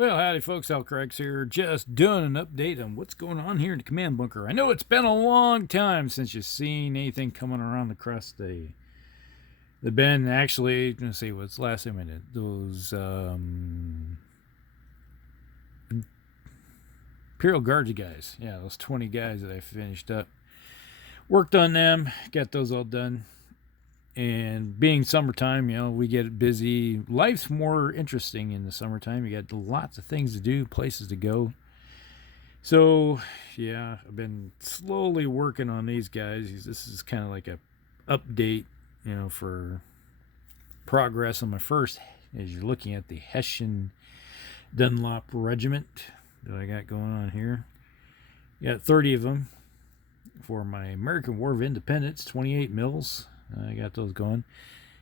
Well, howdy, folks. Al Craigs here. Just doing an update on what's going on here in the command bunker. I know it's been a long time since you've seen anything coming around across the bend. Actually, let's see, what's the last time I did? Those Imperial Guards guys. Yeah, those 20 guys that I finished up. Worked on them, got those all done. And being summertime, we get busy. Life's more interesting in the summertime. You got lots of things to do, places to go. So, yeah, I've been slowly working on these guys. This is kind of like a update, for progress on my first, as you're looking at the Hessian Dunlop Regiment that I got going on here. Got 30 of them for my American War of Independence, 28 mils. I got those going.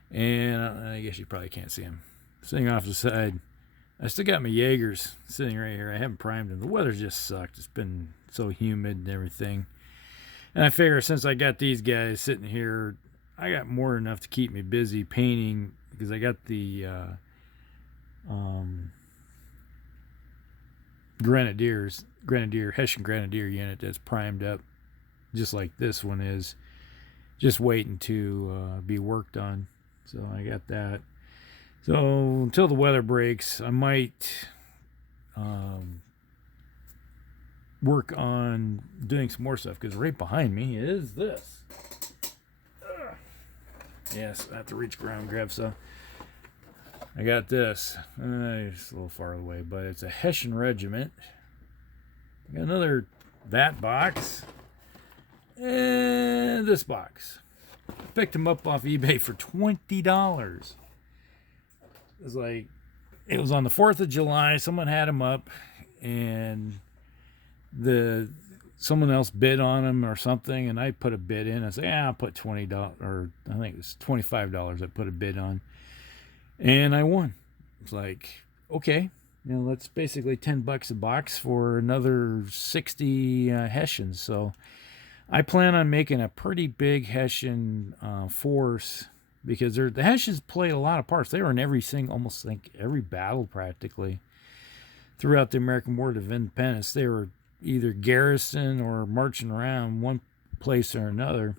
And I guess you probably can't see them. Sitting off the side. I still got my Jaegers sitting right here. I haven't primed them. The weather just sucked. It's been so humid and everything. And I figure since I got these guys sitting here, I got more than enough to keep me busy painting, because I got the Hessian Grenadier unit that's primed up, just like this one is. Just waiting to be worked on. So I got that. So until the weather breaks, I might work on doing some more stuff, because right behind me is this. Yes, I have to reach around and grab some. I got this. It's a little far away, but it's a Hessian regiment. I got another that box. And this box. I picked them up off eBay for $20. It was on the 4th of July. Someone had them up, and someone else bid on them or something, and I put a bid in. I said, I'll put $20, or I think it was $25 I put a bid on, and I won. It's like, okay, that's basically $10 a box for another 60 Hessians. So I plan on making a pretty big Hessian force, because the Hessians played a lot of parts. They were in almost like every battle practically throughout the American War of Independence. They were either garrison or marching around one place or another.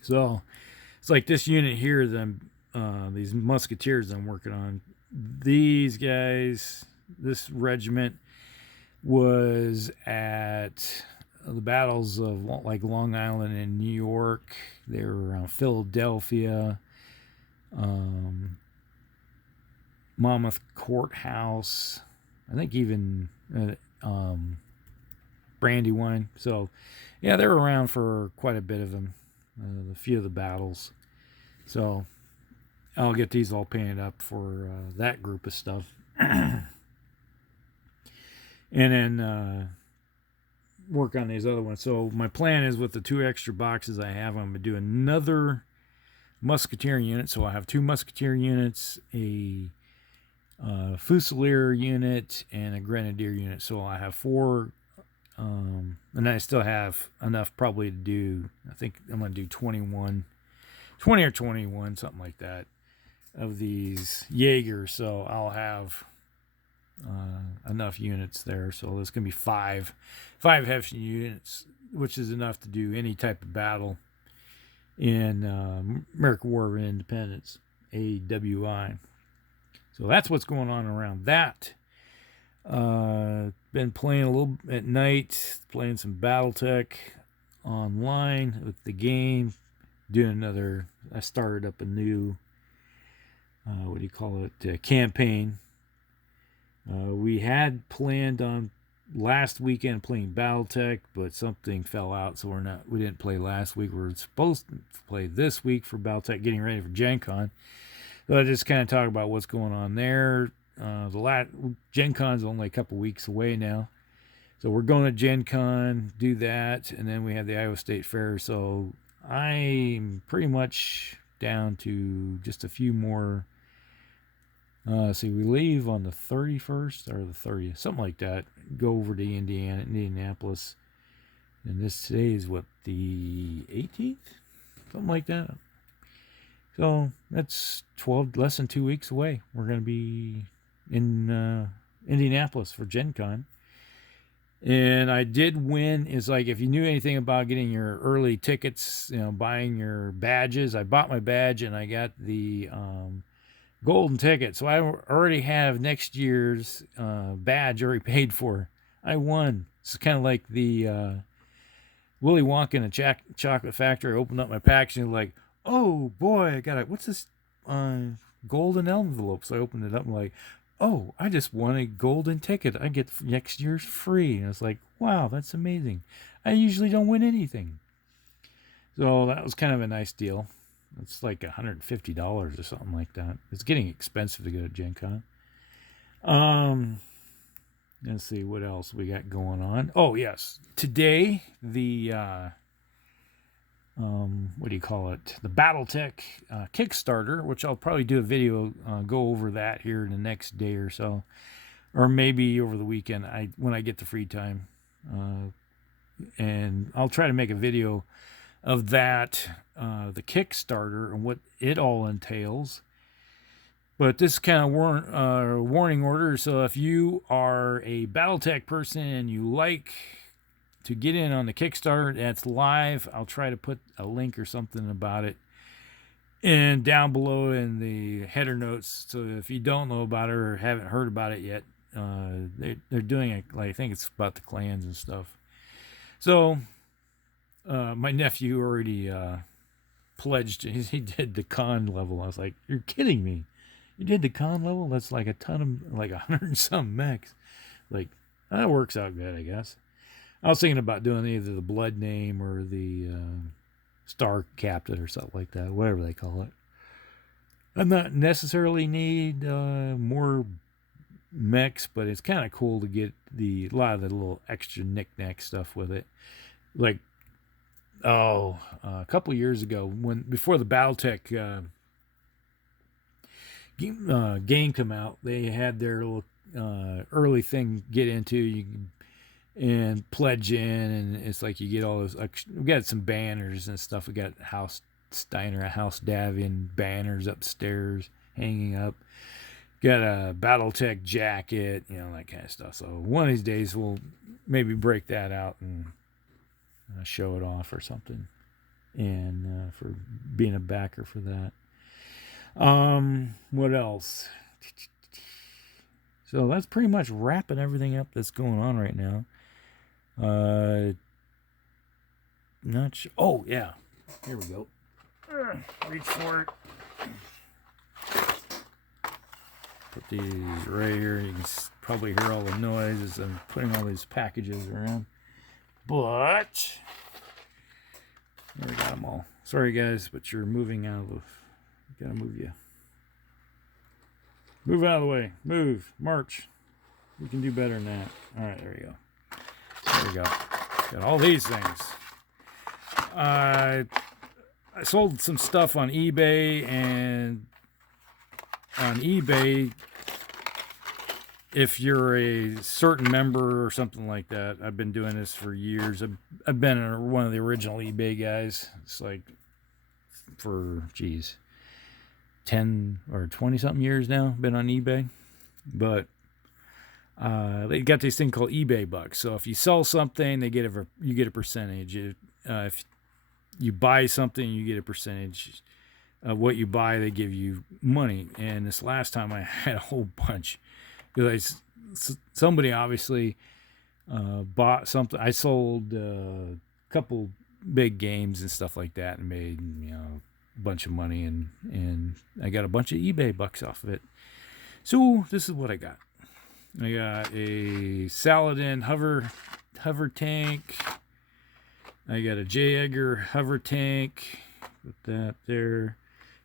So it's like this unit here, these Musketeers I'm working on. These guys, this regiment was at the battles of like Long Island and New York. They were around Philadelphia, Monmouth Courthouse, I think even Brandywine. So yeah, they were around for quite a bit of them, a few of the battles. So I'll get these all painted up for that group of stuff. And then work on these other ones. So my plan is, with the 2 extra boxes I have, I'm going to do another Musketeer unit. So I have 2 Musketeer units, a Fusilier unit, and a Grenadier unit. So I have 4, and I still have enough probably to do, I think I'm going to do 20 or 21, something like that, of these Jaegers. So I'll have enough units there. So there's going to be 5 Hessian units, which is enough to do any type of battle in American War of Independence, AWI. So that's what's going on around that. Been playing a little at night, playing some Battletech online with the game. I started up a new, campaign. We had planned on last weekend playing Battletech, but something fell out, so we didn't play last week. We're supposed to play this week for Battletech, getting ready for Gen Con. So I just kind of talk about what's going on there. Gen Con's only a couple weeks away now, so we're going to Gen Con, do that, and then we have the Iowa State Fair. So I'm pretty much down to just a few more. We leave on the 31st or the 30th, something like that. Go over to Indianapolis, and today is what, the 18th, something like that. So that's less than 2 weeks away. We're going to be in Indianapolis for Gen Con. And I did win. It's like, if you knew anything about getting your early tickets, buying your badges, I bought my badge and I got the golden ticket. So I already have next year's badge already paid for. I won. It's kind of like the Willy Wonka in a chocolate factory. I opened up my package and like, oh boy, I got it. What's this golden envelope? So I opened it up and like, oh, I just won a golden ticket. I get next year's free. And it's like, wow, that's amazing. I usually don't win anything. So that was kind of a nice deal. It's like $150 or something like that. It's getting expensive to go to Gen Con. Let's see what else we got going on. Oh, yes. Today, the, what do you call it? The Battletech Kickstarter, which I'll probably do a video, go over that here in the next day or so. Or maybe over the weekend when I get the free time. And I'll try to make a video of that, the Kickstarter, and what it all entails. But this is kind of warning order. So if you are a Battletech person and you like to get in on the Kickstarter, that's live. I'll try to put a link or something about it and down below in the header notes. So if you don't know about it or haven't heard about it yet, they're doing it. Like, I think it's about the clans and stuff. So my nephew already pledged. He did the con level. I was like, you're kidding me. You did the con level? That's like a ton of, like 100 and some mechs. Like, that works out good, I guess. I was thinking about doing either the Blood Name or the Star Captain or something like that, whatever they call it. I not necessarily need more mechs, but it's kind of cool to get a lot of the little extra knick-knack stuff with it. Like, a couple years ago, before the Battletech game come out, they had their little early thing get into and pledge in, and it's like you get all those. We got some banners and stuff. We got House Steiner, House Davian banners upstairs hanging up. Got a Battletech jacket, that kind of stuff. So one of these days we'll maybe break that out and show it off or something, and for being a backer for that. What else? So that's pretty much wrapping everything up that's going on right now. Not sure. Oh, yeah. Here we go. Reach for it. Put these right here. You can probably hear all the noise as I'm putting all these packages around. But there we got them all. Sorry, guys, but you're moving out of the... Gotta move you. Move out of the way. Move. March. You can do better than that. All right, there you go. There we go. Got all these things. I sold some stuff on eBay, and on eBay, if you're a certain member or something like that, I've been doing this for years. I've been one of the original eBay guys. It's like for, 10 or 20 something years now, been on eBay. But they got this thing called eBay bucks. So if you sell something, you get a percentage. If you buy something, you get a percentage of what you buy. They give you money. And this last time I had a whole bunch, because somebody obviously bought something. I sold a couple big games and stuff like that and made bunch of money, and I got a bunch of eBay bucks off of it. So this is what I got. I got a Saladin hover tank. I got a J. Edgar hover tank. Put that there.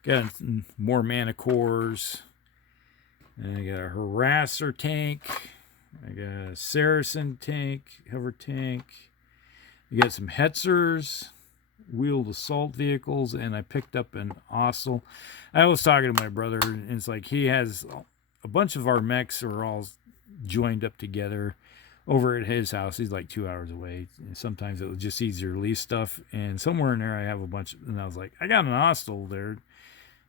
Got more mana cores. And I got a harasser tank. I got a Saracen tank, hover tank. You got some Hetzers, wheeled assault vehicles, and I picked up an Ossel. I was talking to my brother, and it's like he has a bunch of our mechs are all joined up together over at his house. He's like 2 hours away. And sometimes it was just easier to leave stuff, and somewhere in there I have a bunch, and I was like, I got an Ossel there,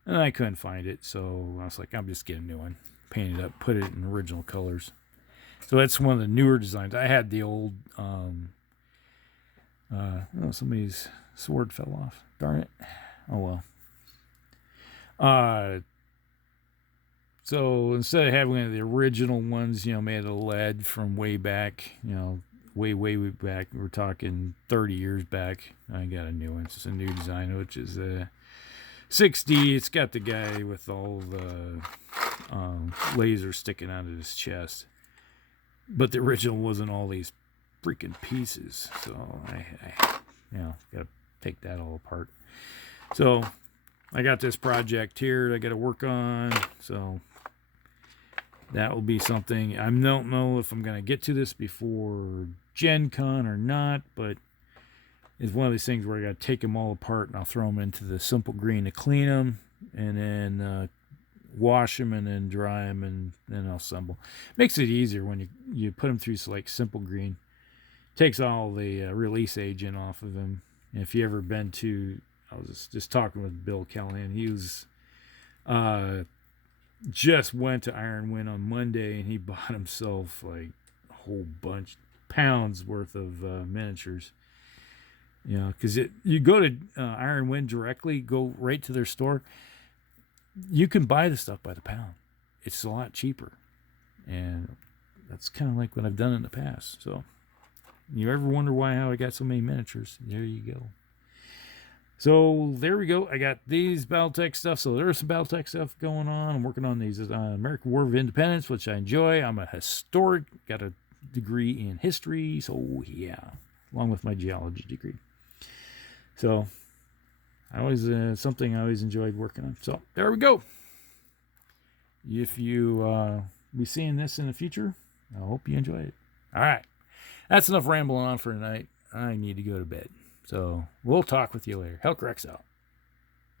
and I couldn't find it, so I was like, I'm just getting a new one. paint it up, put it in original colors. So that's one of the newer designs. I had the old, somebody's sword fell off. Darn it. Oh well. So instead of having one of the original ones, made of lead from way back, way back, we're talking 30 years back, I got a new one. It's a new design, which is a 6D. It's got the guy with all the lasers sticking out of his chest. But the original wasn't all these freaking pieces. So I got to take that all apart. So I got this project here I got to work on. So that will be something. I don't know if I'm going to get to this before Gen Con or not, but it's one of these things where I got to take them all apart and I'll throw them into the simple green to clean them, and then wash them and then dry them, and then I'll assemble. Makes it easier when you put them through like simple green. Takes all the release agent off of them. And if you ever been to, I was just talking with Bill Callahan. He was just went to Iron Wind on Monday, and he bought himself like a whole bunch, pounds worth of miniatures. Because you go to Iron Wind directly, go right to their store. You can buy the stuff by the pound. It's a lot cheaper, and that's kind of like what I've done in the past. So, you ever wonder how I got so many miniatures? There you go. So there we go. I got these Battletech stuff. So there's some Battletech stuff going on. I'm working on these American War of Independence, which I enjoy. I'm a historic, got a degree in history. So yeah, along with my geology degree. So I always something I always enjoyed working on. So there we go. If you be seeing this in the future, I hope you enjoy it. All right, that's enough rambling on for tonight. I need to go to bed. So we'll talk with you later. Hellcrex out.